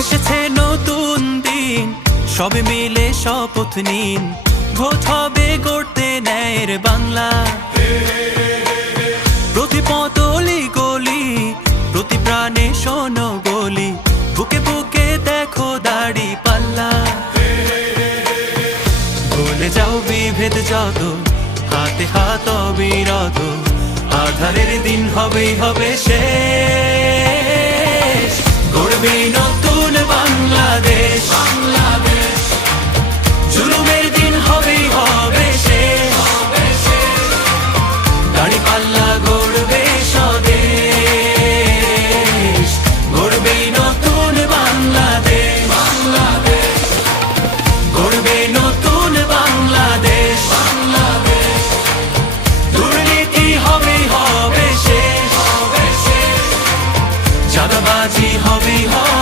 এসেছে নতুন দিন, সবে মিলে শপথ নিন, ভোট হবে গড়তে ন্যায়ের বাংলা। প্রতি পতলি গলি, প্রতি প্রাণে শোনো গলি, বুকে বুকে দেখো দাড়ি পাল্লা। ভুলে যাও বিভেদ যত, হাতে হাত অবিরত, আধারের দিন হবেই হবে শেষ। গড়বে নতুন বাংলাদেশ।